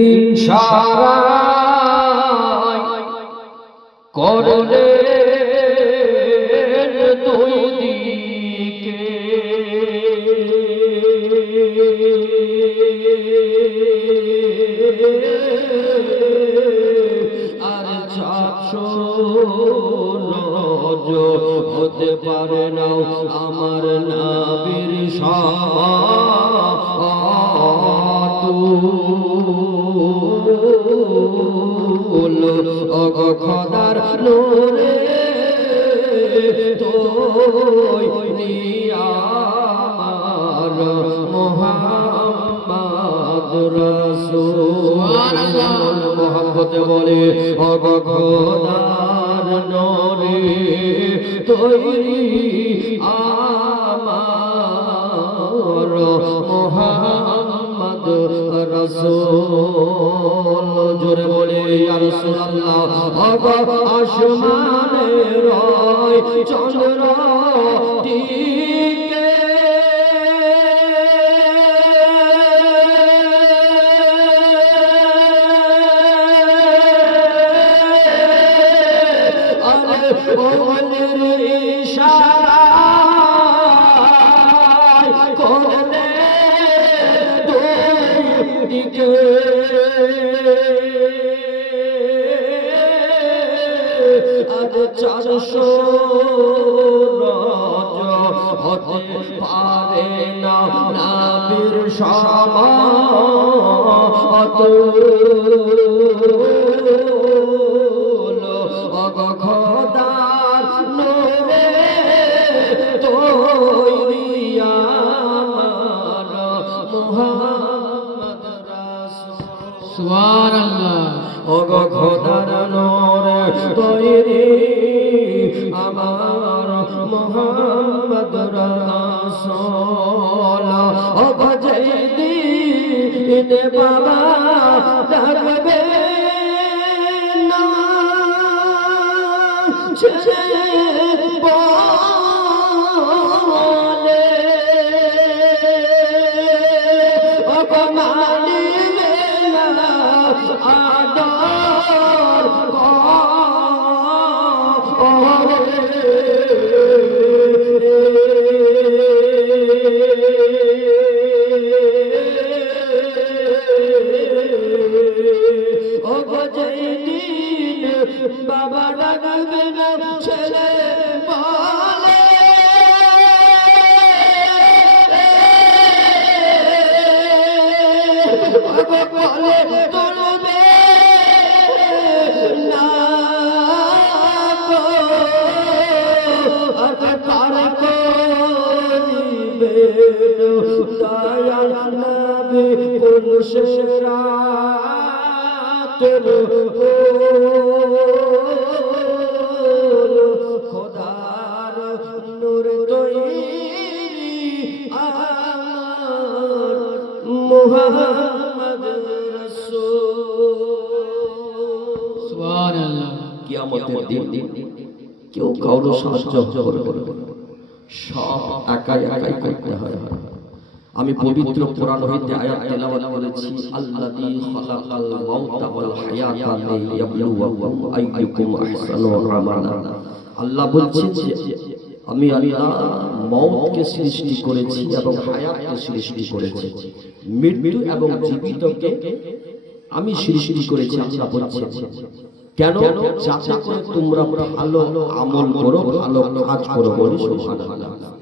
ইশারায় করলে দুই দিকে। আর রজ হতে পারে না আমার নাবির সাতুল অগ খদার নোরে তোই নিয়ার মোহাম্মদ রসুল। মোহাম্মদ বলে অগ খদার নোরে তৈরি আমার রসুল জোরে বলে রাসূলুল্লাহ অগ আসমানে রয় চন্দ্র টিকে আরে দিকে আরে চারশো হতে পারে না নাবির সমাত অগ খদার সুবহানাল্লাহ। অগ খোদার নোরে, তৈরি আমার মোহাম্মদ রাসূল। অগ যেদিন বাবা ডাকবে না বলে অপমানিবে না আদর বলে তুলবে না তার করিবে দয়াল নবী কোন শেরাতের খোদার নূর তৈরি আমার মুহাম্মদ কিয়ামতের দিন কেউ কারও সাহায্য করবে। সব একাই একাই করতে হয়। আমি পবিত্র কোরআন হইতে আয়াত তেলাওয়াত করেছি। আল্লাযী খালাকাল মাউতা ওয়াল হায়াতা লিয়াবলুয়াকুম আইয়ুকুম আহসানু আমালা আল্লাহ বলছেন যে আমি আল্লাহ মওতকে সৃষ্টি করেছি এবং হায়াতকে সৃষ্টি করেছি। মৃত্যু এবং জীবিতকে আমি সৃষ্টি করেছি আল্লাহ বলছেন। কেন যাতে করে তোমরা ভালো আমল করো ভালো কাজ করো বলে সুবহানাল্লাহ